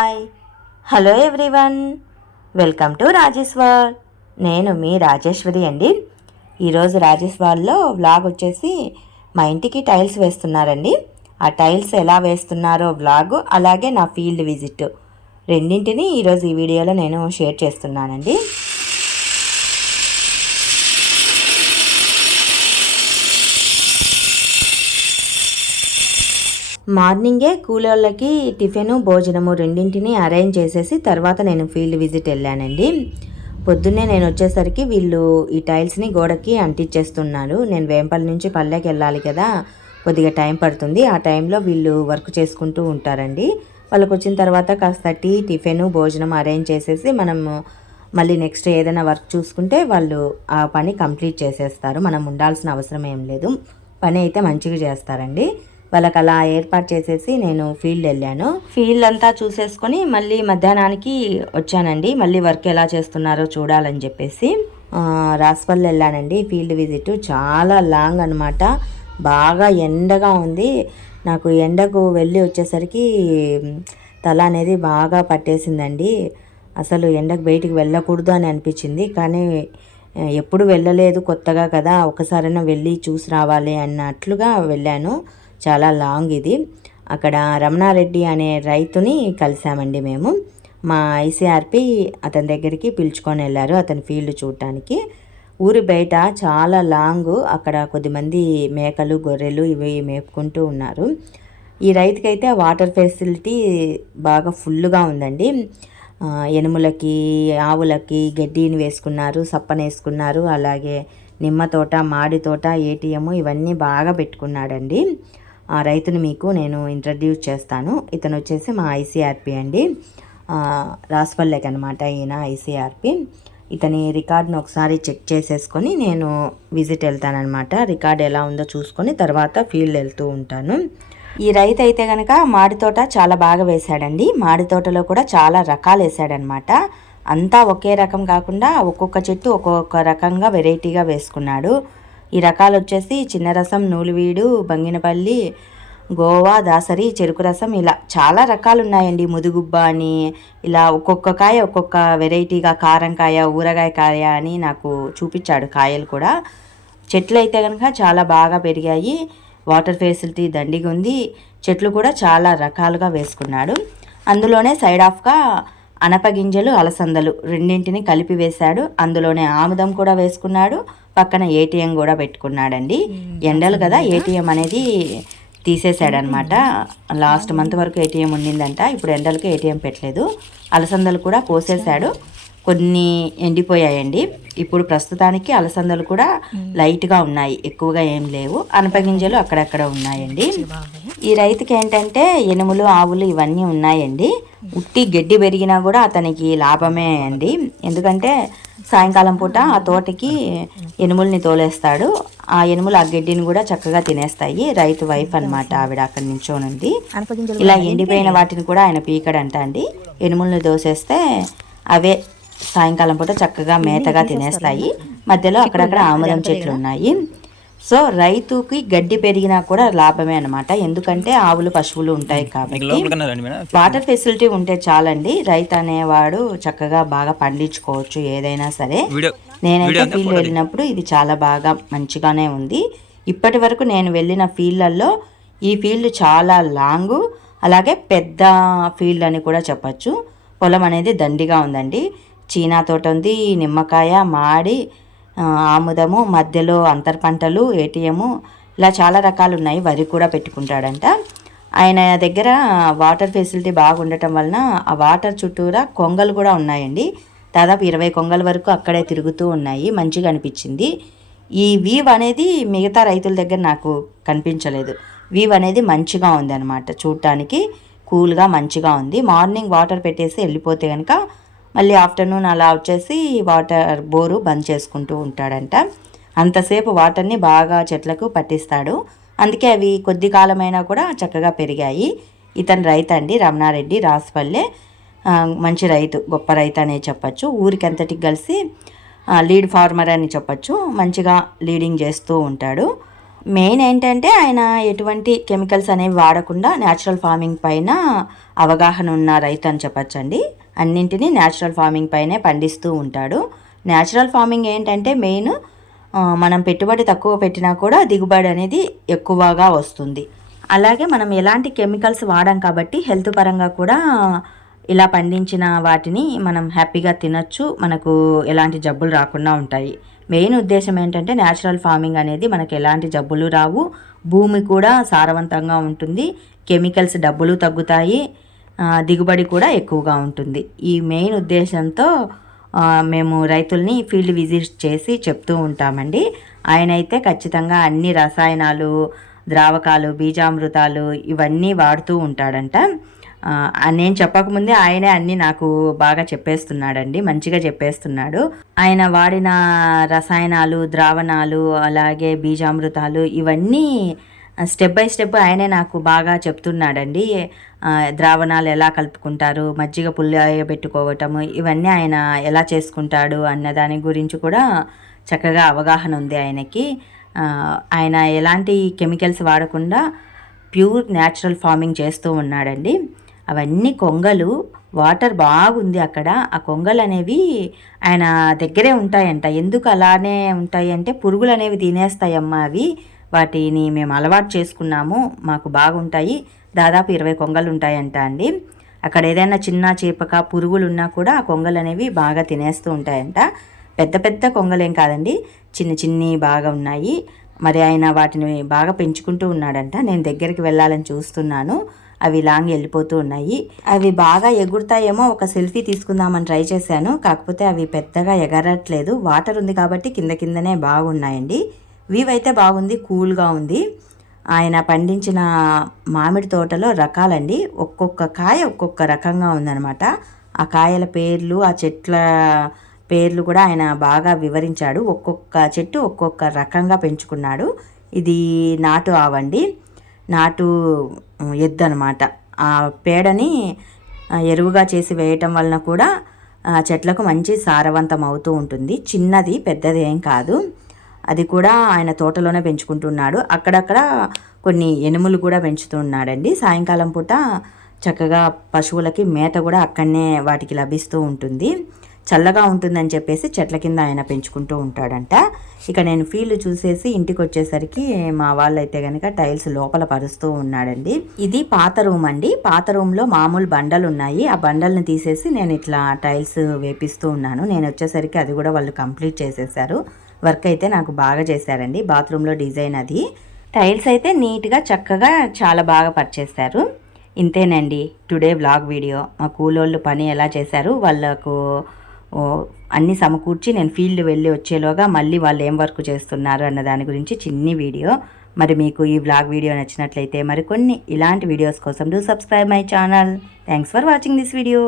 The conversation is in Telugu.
Hi hello everyone, welcome to Rajesh world. నేను మీ రాజేశ్వరి అండి. ఈరోజు రాజేష్ వరల్డ్లో వ్లాగ్ వచ్చేసి మా ఇంటికి టైల్స్ వేస్తున్నారండి. ఆ టైల్స్ ఎలా వేస్తున్నారో వ్లాగ్, అలాగే నా ఫీల్డ్ విజిట్ రెండింటిని ఈరోజు ఈ వీడియోలో నేను షేర్ చేస్తున్నానండి. మార్నింగే కూలోళ్ళకి టిఫిను భోజనము రెండింటిని అరేంజ్ చేసేసి తర్వాత నేను ఫీల్డ్ విజిట్ వెళ్ళానండి. పొద్దున్నే నేను వచ్చేసరికి వీళ్ళు ఈ టైల్స్ని గోడకి అంటించేస్తున్నారు. నేను వేంపల్లి నుంచి పల్లెకి వెళ్ళాలి కదా, కొద్దిగా టైం పడుతుంది. ఆ టైంలో వీళ్ళు వర్క్ చేసుకుంటూ ఉంటారండి. వాళ్ళకి వచ్చిన తర్వాత కాస్త టిఫిన్ భోజనం అరేంజ్ చేసేసి మనము మళ్ళీ నెక్స్ట్ ఏదైనా వర్క్ చూసుకుంటే వాళ్ళు ఆ పని కంప్లీట్ చేసేస్తారు. మనం ఉండాల్సిన అవసరం ఏం లేదు. పని అయితే మంచిగా చేస్తారండి. వాళ్ళకి అలా ఏర్పాటు చేసేసి నేను ఫీల్డ్ వెళ్ళాను. ఫీల్డ్ అంతా చూసేసుకొని మళ్ళీ మధ్యాహ్నానికి వచ్చానండి. మళ్ళీ వర్క్ ఎలా చేస్తున్నారో చూడాలని చెప్పేసి రాస్పల్లి వెళ్ళానండి. ఫీల్డ్ విజిట్ చాలా లాంగ్ అనమాట. బాగా ఎండగా ఉంది. నాకు ఎండకు వెళ్ళి వచ్చేసరికి తల అనేది బాగా పట్టేసిందండి. అసలు ఎండకు బయటికి వెళ్ళకూడదు అని అనిపించింది. కానీ ఎప్పుడు వెళ్ళలేదు, కొత్తగా కదా, ఒకసారైనా వెళ్ళి చూసి రావాలి అన్నట్లుగా వెళ్ళాను. చాలా లాంగ్ ఇది. అక్కడ రమణారెడ్డి అనే రైతుని కలిసామండి మేము. మా ఐసీఆర్పి అతని దగ్గరికి పిలుచుకొని వెళ్ళారు అతని ఫీల్డ్ చూడటానికి. ఊరి బయట చాలా లాంగ్, అక్కడ కొద్దిమంది మేకలు గొర్రెలు ఇవి మేపుకుంటూ ఉన్నారు. ఈ రైతుకైతే వాటర్ ఫెసిలిటీ బాగా ఫుల్గా ఉందండి. ఎనుములకి ఆవులకి గడ్డిని వేసుకున్నారు, సప్పన వేసుకున్నారు. అలాగే నిమ్మ తోట, మాడి తోట, ఏటీఎం ఇవన్నీ బాగా పెట్టుకున్నాడండి. ఆ రైతుని మీకు నేను ఇంట్రడ్యూస్ చేస్తాను. ఇతను వచ్చేసి మా ఐసీఆర్పి అండి, రాస్పల్లెకి అనమాట ఈయన ఐసీఆర్పి. ఇతని రికార్డును ఒకసారి చెక్ చేసేసుకొని నేను విజిట్ వెళ్తానమాట. రికార్డ్ ఎలా ఉందో చూసుకొని తర్వాత ఫీల్డ్ వెళ్తూ ఉంటాను. ఈ రైతు అయితే కనుక మాడి తోట చాలా బాగా వేశాడండి. మాడి తోటలో కూడా చాలా రకాలు వేశాడనమాట. అంతా ఒకే రకం కాకుండా ఒక్కొక్క చెట్టు ఒక్కొక్క రకంగా వెరైటీగా వేసుకున్నాడు. ఈ రకాలు వచ్చేసి చిన్న రసం, నూలువీడు, బంగినపల్లి, గోవా, దాసరి, చెరుకు రసం, ఇలా చాలా రకాలు ఉన్నాయండి. ముదుగుబ్బ అని ఇలా ఒక్కొక్క కాయ ఒక్కొక్క వెరైటీగా, కారంకాయ, ఊరగాయ కాయ అని నాకు చూపించాడు కాయలు కూడా. చెట్లు అయితే కనుక చాలా బాగా పెరిగాయి. వాటర్ ఫెసిలిటీ దండిగా ఉంది. చెట్లు కూడా చాలా రకాలుగా వేసుకున్నాడు. అందులోనే సైడ్ ఆఫ్గా అనపగింజలు, అలసందలు రెండింటిని కలిపి వేశాడు. అందులోనే ఆముదం కూడా వేసుకున్నాడు. పక్కన ఏటీఎం కూడా పెట్టుకున్నాడండి. ఎండలు కదా, ఏటీఎం అనేది తీసేశాడనమాట. లాస్ట్ మంత్ వరకు ఏటీఎం ఉండిందంట. ఇప్పుడు ఎండలకు ఏటీఎం పెట్టలేదు. అలసందలు కూడా కోసేశాడు. కొన్ని ఎండిపోయాయండి. ఇప్పుడు ప్రస్తుతానికి అలసందలు కూడా లైట్గా ఉన్నాయి, ఎక్కువగా ఏం లేవు. అనపగింజలు అక్కడక్కడ ఉన్నాయండి. ఈ రైతుకి ఏంటంటే ఎనుములు, ఆవులు ఇవన్నీ ఉన్నాయండి. ఉట్టి గడ్డి పెరిగినా కూడా అతనికి లాభమే అండి. ఎందుకంటే సాయంకాలం పూట ఆ తోటకి ఎనుముల్ని తోలేస్తాడు. ఆ ఎనుములు ఆ గడ్డిని కూడా చక్కగా తినేస్తాయి. రైతు వైఫ్ అనమాట ఆవిడ, అక్కడ నించోనుంది. ఇలా ఎండిపోయిన వాటిని కూడా ఆయన పీకడంట అండి. ఎనుముల్ని దోసేస్తే అవే సాయంకాలం పూట చక్కగా మేతగా తినేస్తాయి. మధ్యలో అక్కడక్కడ ఆముదం చెట్లు ఉన్నాయి. సో రైతుకి గడ్డి పెరిగినా కూడా లాభమే అనమాట. ఎందుకంటే ఆవులు, పశువులు ఉంటాయి కాబట్టి. వాటర్ ఫెసిలిటీ ఉంటే చాలండి. రైతు అనేవాడు చక్కగా బాగా పండించుకోవచ్చు ఏదైనా సరే. నేనైతే ఫీల్డ్ వెళ్ళినప్పుడు ఇది చాలా బాగా మంచిగానే ఉంది. ఇప్పటి వరకు నేను వెళ్ళిన ఫీల్డ్లలో ఈ ఫీల్డ్ చాలా లాంగు, అలాగే పెద్ద ఫీల్డ్ అని కూడా చెప్పచ్చు. పొలం అనేది దండిగా ఉందండి. చీనా తోట ఉంది, నిమ్మకాయ, మాడి, ఆముదము, మధ్యలో అంతర్ పంటలు, ఏటీఎము, ఇలా చాలా రకాలు ఉన్నాయి. వరి కూడా పెట్టుకుంటాడంట. ఆయన దగ్గర వాటర్ ఫెసిలిటీ బాగుండటం వలన ఆ వాటర్ చుట్టూరా కొంగలు కూడా ఉన్నాయండి. దాదాపు 20 కొంగల వరకు అక్కడే తిరుగుతూ ఉన్నాయి. మంచిగా అనిపించింది. ఈ వీవ్ అనేది మిగతా రైతుల దగ్గర నాకు కనిపించలేదు. వీవ్ అనేది మంచిగా ఉంది అనమాట. చూడటానికి కూల్గా మంచిగా ఉంది. మార్నింగ్ వాటర్ పెట్టేసి వెళ్ళిపోతే కనుక మళ్ళీ ఆఫ్టర్నూన్ అలా వచ్చేసి వాటర్ బోరు బంద్ చేసుకుంటూ ఉంటాడంట. అంతసేపు వాటర్ని బాగా చెట్లకు పట్టిస్తాడు. అందుకే అవి కొద్ది కాలమైనా కూడా చక్కగా పెరిగాయి. ఇతను రైతు అండి, రమణారెడ్డి, రాస్పల్లె. మంచి రైతు, గొప్ప రైతు అనే చెప్పచ్చు. ఊరికి అంతటికి కలిసి లీడ్ ఫార్మర్ అని చెప్పచ్చు. మంచిగా లీడింగ్ చేస్తూ ఉంటాడు. మెయిన్ ఏంటంటే ఆయన ఎటువంటి కెమికల్స్ అనేవి వాడకుండా న్యాచురల్ ఫార్మింగ్ పైన అవగాహన ఉన్న రైతు అని చెప్పచ్చండి. అన్నింటినీ న్యాచురల్ ఫార్మింగ్ పైనే పండిస్తూ ఉంటాడు. న్యాచురల్ ఫార్మింగ్ ఏంటంటే మెయిన్ మనం పెట్టుబడి తక్కువ పెట్టినా కూడా దిగుబడి అనేది ఎక్కువగా వస్తుంది. అలాగే మనం ఎలాంటి కెమికల్స్ వాడాం కాబట్టి హెల్త్ పరంగా కూడా ఇలా పండించిన వాటిని మనం హ్యాపీగా తినచ్చు, మనకు ఎలాంటి జబ్బులు రాకుండా ఉంటాయి. మెయిన్ ఉద్దేశం ఏంటంటే న్యాచురల్ ఫార్మింగ్ అనేది మనకు ఎలాంటి జబ్బులు రావు, భూమి కూడా సారవంతంగా ఉంటుంది, కెమికల్స్ డబ్బులు తగ్గుతాయి, దిగుబడి కూడా ఎక్కువగా ఉంటుంది. ఈ మెయిన్ ఉద్దేశంతో మేము రైతుల్ని ఫీల్డ్ విజిట్ చేసి చెప్తూ ఉంటామండి. ఆయన అయితే ఖచ్చితంగా అన్ని రసాయనాలు, ద్రావకాలు, బీజామృతాలు ఇవన్నీ వాడుతూ ఉంటాడంట. నేను చెప్పకముందే ఆయనే అన్నీ నాకు బాగా చెప్పేస్తున్నాడండి, మంచిగా చెప్పేస్తున్నాడు. ఆయన వాడిన రసాయనాలు, ద్రావణాలు, అలాగే బీజామృతాలు ఇవన్నీ స్టెప్ బై స్టెప్ ఆయనే నాకు బాగా చెప్తున్నాడండి. ద్రావణాలు ఎలా కలుపుకుంటారు, మజ్జిగ పుల్లబెట్టుకోవటము, ఇవన్నీ ఆయన ఎలా చేసుకుంటాడు అన్న దాని గురించి కూడా చక్కగా అవగాహన ఉంది ఆయనకి. ఆయన ఎలాంటి కెమికల్స్ వాడకుండా ప్యూర్ న్యాచురల్ ఫార్మింగ్ చేస్తూ ఉన్నాడండి. అవన్నీ కొంగలు, వాటర్ బాగుంది అక్కడ. ఆ కొంగలు అనేవి ఆయన దగ్గరే ఉంటాయంట. ఎందుకు అలానే ఉంటాయి అంటే పురుగులు అనేవి తినేస్తాయమ్మా అవి, వాటిని మేము అలవాటు చేసుకున్నాము, మాకు బాగుంటాయి. దాదాపు 20 కొంగలు ఉంటాయంట అండి. అక్కడ ఏదైనా చిన్న చీపక పురుగులు ఉన్నా కూడా ఆ కొంగలు అనేవి బాగా తినేస్తూ ఉంటాయంట. పెద్ద పెద్ద కొంగలేం కాదండి, చిన్న చిన్ని బాగా ఉన్నాయి. మరి ఆయన వాటిని బాగా పెంచుకుంటూ ఉన్నాడంట. నేను దగ్గరికి వెళ్ళాలని చూస్తున్నాను, అవి లాంగ్ వెళ్ళిపోతూ ఉన్నాయి. అవి బాగా ఎగురుతాయేమో, ఒక సెల్ఫీ తీసుకుందామని ట్రై చేశాను, కాకపోతే అవి పెద్దగా ఎగరట్లేదు. వాటర్ ఉంది కాబట్టి కింద కిందనే బాగున్నాయండి. వ్యూ అయితే బాగుంది, కూల్గా ఉంది. ఆయన పండించిన మామిడి తోటలో రకాలండి, ఒక్కొక్క కాయ ఒక్కొక్క రకంగా ఉందన్నమాట. ఆ కాయల పేర్లు, ఆ చెట్ల పేర్లు కూడా ఆయన బాగా వివరించాడు. ఒక్కొక్క చెట్టు ఒక్కొక్క రకంగా పెంచుకున్నాడు. ఇది నాటు ఆవండి, నాటు ఎద్దు అనమాట. ఆ పేడని ఎరువుగా చేసి వేయటం వలన కూడా చెట్లకు మంచి సారవంతం అవుతూ ఉంటుంది. చిన్నది, పెద్దది ఏం కాదు. అది కూడా ఆయన తోటలోనే పెంచుకుంటున్నాడు. అక్కడక్కడ కొన్ని ఎనుములు కూడా పెంచుతున్నాడండి. సాయంకాలం పూట చక్కగా పశువులకి మేత కూడా అక్కడనే వాటికి లభిస్తూ ఉంటుంది. చల్లగా ఉంటుందని చెప్పేసి చెట్ల కింద ఆయన పెంచుకుంటూ ఉంటాడంట. ఇక నేను ఫీల్డ్ చూసేసి ఇంటికి వచ్చేసరికి మా వాళ్ళైతే కనుక టైల్స్ లోపల పరుస్తూ ఉన్నాడండి. ఇది పాత రూమ్ అండి. పాత రూమ్లో మామూలు బండలు ఉన్నాయి. ఆ బండల్ని తీసేసి నేను ఇట్లా టైల్స్ వేపిస్తూ ఉన్నాను. నేను వచ్చేసరికి అది కూడా వాళ్ళు కంప్లీట్ చేసేసారు. వర్క్ అయితే నాకు బాగా చేశారండి. బాత్రూంలో డిజైన్ అది, టైల్స్ అయితే నీట్గా చక్కగా చాలా బాగా పర్చేశారు. ఇంతేనండి టుడే వ్లాగ్ వీడియో. మా కూలోళ్ళు పని ఎలా చేశారు, వాళ్ళకు అన్నీ సమకూర్చి నేను ఫీల్డ్ వెళ్ళి వచ్చేలోగా మళ్ళీ వాళ్ళు ఏం వర్క్ చేస్తున్నారు అన్న దాని గురించి చిన్ని వీడియో. మరి మీకు ఈ వ్లాగ్ వీడియో నచ్చినట్లయితే మరికొన్ని ఇలాంటి వీడియోస్ కోసం do subscribe my channel. Thanks for watching this video.